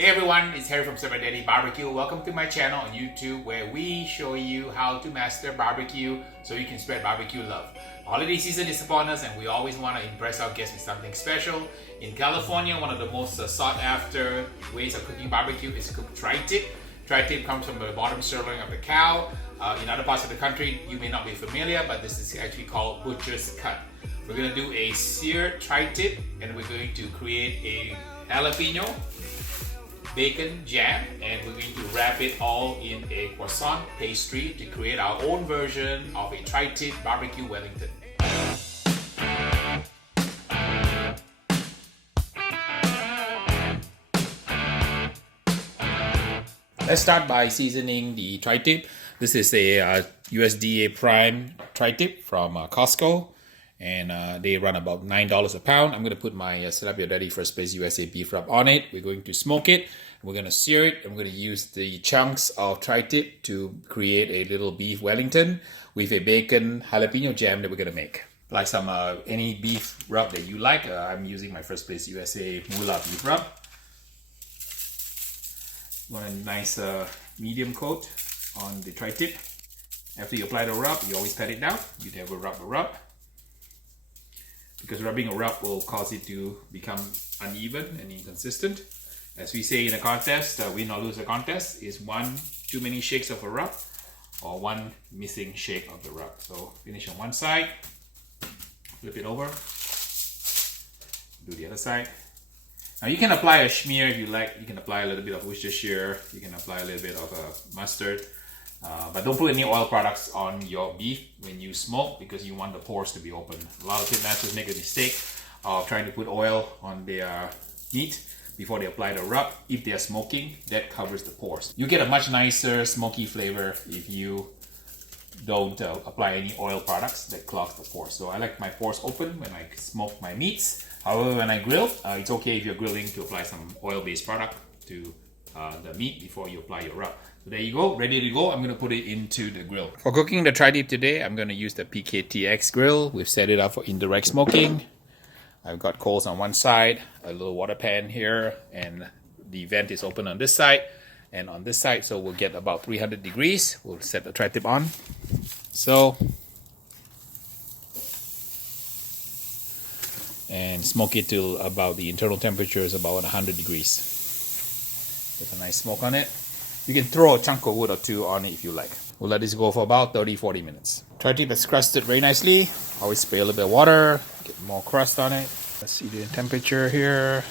Hey everyone, it's Harry from Dilbertesque Barbecue. Welcome to my channel on YouTube where we show you how to master barbecue so you can spread barbecue love. Holiday season is upon us and we always want to impress our guests with something special. In California, one of the most sought after ways of cooking barbecue is to cook tri-tip. Tri-tip comes from the bottom sirloin of the cow. In other parts of the country, you may not be familiar, but this is actually called butcher's cut. We're going to do a seared tri-tip and we're going to create a jalapeno bacon jam, and we're going to wrap it all in a croissant pastry to create our own version of a tri-tip barbecue Wellington. Let's start by seasoning the tri-tip. This is a USDA Prime tri-tip from Costco, and they run about $9 a pound. I'm going to put my Set Up Your Daddy First Place USA beef rub on it. We're going to smoke it, we're going to sear it, and we're going to use the chunks of tri-tip to create a little beef Wellington with a bacon jalapeno jam that we're going to make. Like some any beef rub that you like. I'm using my First Place USA Moolah beef rub. Want a nice medium coat on the tri-tip. After you apply the rub, you always pat it down. You never rub the rub, because rubbing a rub will cause it to become uneven and inconsistent. As we say in a contest, win or lose a contest is one too many shakes of a rub or one missing shake of the rub. So finish on one side, flip it over, do the other side. Now you can apply a smear if you like. You can apply a little bit of Worcestershire, you can apply a little bit of mustard, but don't put any oil products on your beef when you smoke because you want the pores to be open. A lot of pitmasters make a mistake of trying to put oil on their meat before they apply the rub. If they are smoking, that covers the pores. You get a much nicer smoky flavor if you don't apply any oil products that clog the pores. So I like my pores open when I smoke my meats. However, when I grill, it's okay if you're grilling to apply some oil-based product to the meat before you apply your rub. So there you go, ready to go. I'm going to put it into the grill. For cooking the tri-tip today, I'm going to use the PKTX grill. We've set it up for indirect smoking. I've got coals on one side, a little water pan here, and the vent is open on this side and on this side, so we'll get about 300 degrees. We'll set the tri-tip on. So, and smoke it till about the internal temperature is about 100 degrees. There's a nice smoke on it. You can throw a chunk of wood or two on it if you like. We'll let this go for about 30-40 minutes. Tri-tip is crusted very nicely. Always spray a little bit of water, get more crust on it. Let's see the temperature here.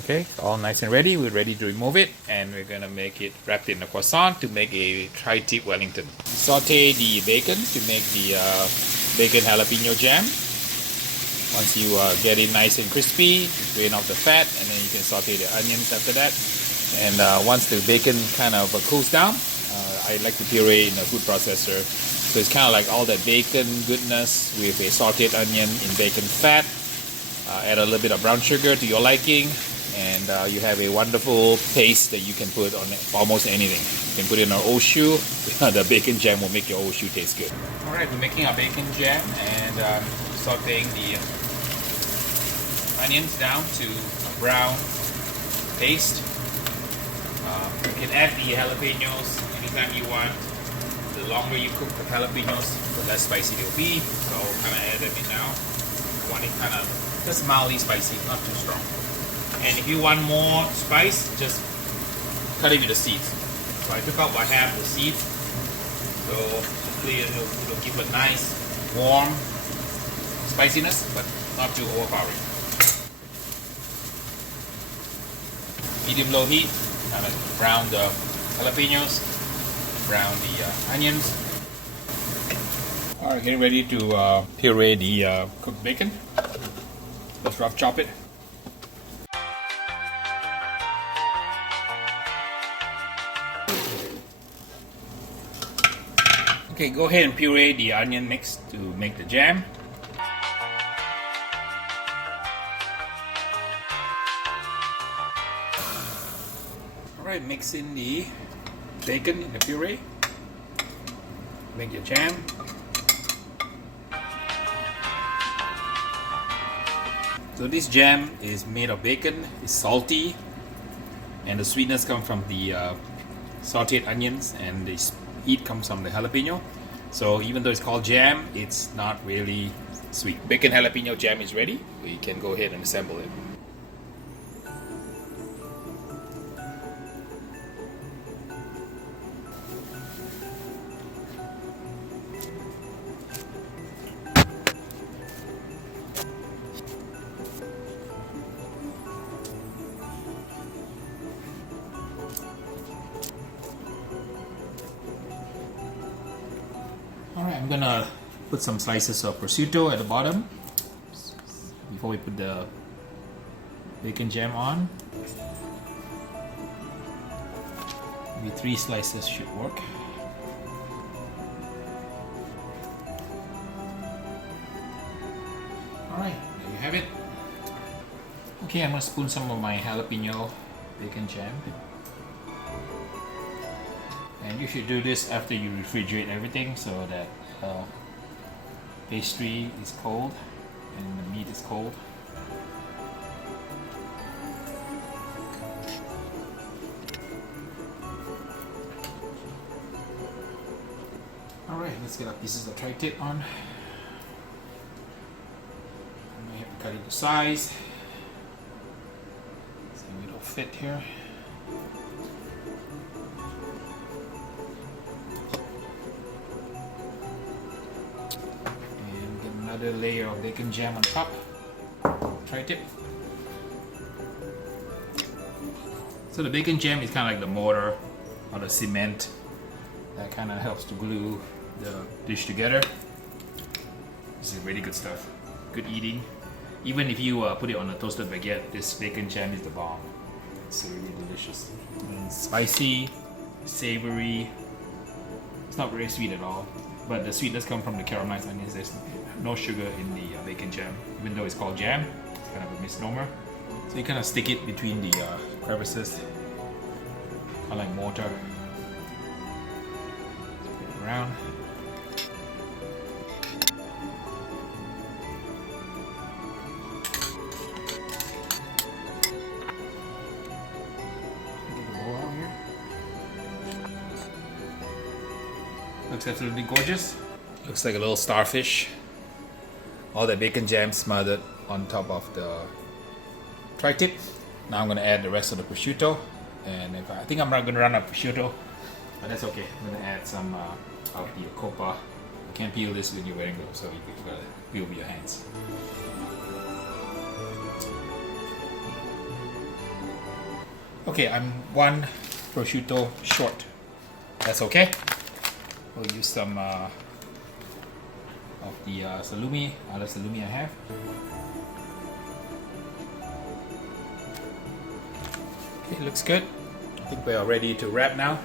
Okay, all nice and ready. We're ready to remove it, and we're gonna make it wrapped in a croissant to make a tri-tip Wellington. Saute the bacon to make the bacon jalapeno jam. Once you get it nice and crispy, drain off the fat, and then you can saute the onions after that. And once the bacon kind of cools down, I like to puree in a food processor. So it's kind of like all that bacon goodness with a sauteed onion in bacon fat. Add a little bit of brown sugar to your liking, and you have a wonderful paste that you can put on almost anything. You can put it in an old shoe. The bacon jam will make your old shoe taste good. Alright, we're making our bacon jam and sauteing the onions down to a brown paste. You can add the jalapenos anytime you want. The longer you cook the jalapenos, the less spicy they'll be. So I'll kind of add them in now. I want it kind of just mildly spicy, not too strong. And if you want more spice, just cut it with the seeds. So I took out about half the seeds. So hopefully it'll give a nice warm spiciness, but not too overpowering. Medium-low heat, kind of brown the jalapenos, brown the onions. Alright, getting ready to puree the cooked bacon. Let's rough chop it. Okay, go ahead and puree the onion mix to make the jam. Alright, mix in the bacon in the puree. Make your jam. So this jam is made of bacon, it's salty, And the sweetness comes from the sauteed onions, and the heat comes from the jalapeno. So even though it's called jam, it's not really sweet. Bacon jalapeno jam is ready. We can go ahead and assemble it. Alright, I'm gonna put some slices of prosciutto at the bottom before we put the bacon jam on. Maybe 3 slices should work. Alright, there you have it. Okay, I'm gonna spoon some of my jalapeno bacon jam. And you should do this after you refrigerate everything so that pastry is cold and the meat is cold. Alright, let's get our pieces of tri-tip on. I might have to cut it to size so it'll fit here. Another layer of bacon jam on top. Tri-tip. So the bacon jam is kind of like the mortar or the cement that kind of helps to glue the dish together. This is really good stuff. Good eating. Even if you put it on a toasted baguette, this bacon jam is the bomb. It's really delicious. And spicy, savory. It's not very sweet at all, but the sweetness comes from the caramelized onions. There's no sugar in the bacon jam, even though it's called jam. It's kind of a misnomer. So you kind of stick it between the crevices, kind of like mortar. Spin it around. Get the roll out here. Looks absolutely gorgeous. Looks like a little starfish. All the bacon jam smothered on top of the tri-tip. Now I'm going to add the rest of the prosciutto. And I think I'm not going to run out of prosciutto, but that's okay. I'm going to add some of the copa. You can't peel this when you're wearing gloves, so you've got to peel with your hands. Okay, I'm 1 prosciutto short. That's okay. We'll use some of the salumi, other salumi I have. Okay, looks good. I think we are ready to wrap now.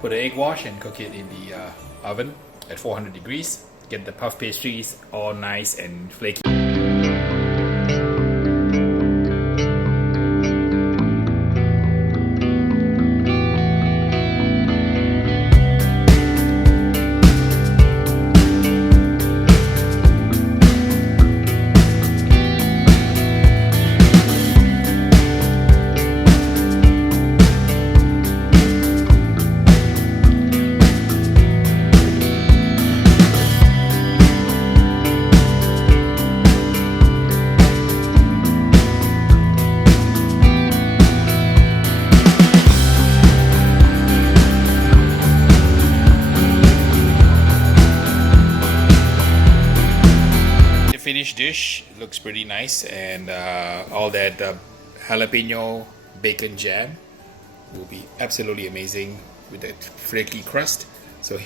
Put the egg wash and cook it in the oven at 400 degrees. Get the puff pastries all nice and flaky. Finished dish. It looks pretty nice, and all that jalapeno bacon jam will be absolutely amazing with that flaky crust. So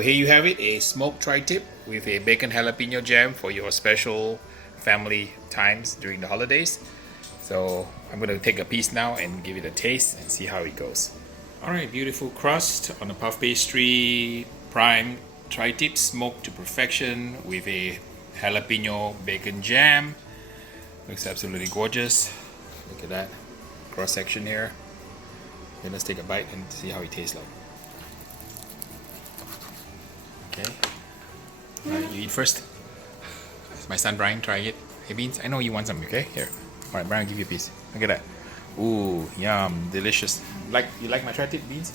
here you have it, a smoked tri-tip with a bacon jalapeno jam for your special family times during the holidays. So I'm going to take a piece now and give it a taste and see how it goes. Alright, beautiful crust on a puff pastry, prime tri-tip smoked to perfection with a jalapeno bacon jam. Looks absolutely gorgeous. Look at that cross section here. Okay, let's take a bite and see how it tastes like. Okay, you eat first. My son Brian, try it. Hey Beans, I know you want some. Okay, here. All right, Brian, I'll give you a piece. Look at that. Ooh, yum, delicious. You like my tri-tip beans?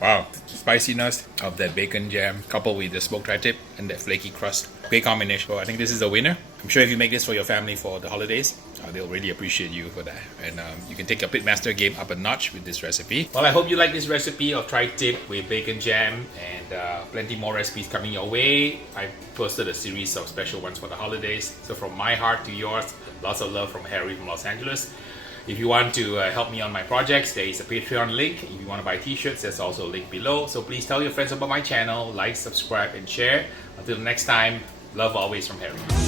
Wow, spiciness of that bacon jam coupled with the smoked tri-tip and that flaky crust. Great combination. So I think this is a winner. I'm sure if you make this for your family for the holidays, they'll really appreciate you for that. And you can take your pitmaster game up a notch with this recipe. Well, I hope you like this recipe of tri-tip with bacon jam, and plenty more recipes coming your way. I posted a series of special ones for the holidays. So from my heart to yours, lots of love from Harry from Los Angeles. If you want to help me on my projects, there is a Patreon link. If you want to buy t-shirts, there's also a link below. So please tell your friends about my channel, like, subscribe, and share. Until next time, love always from Harry.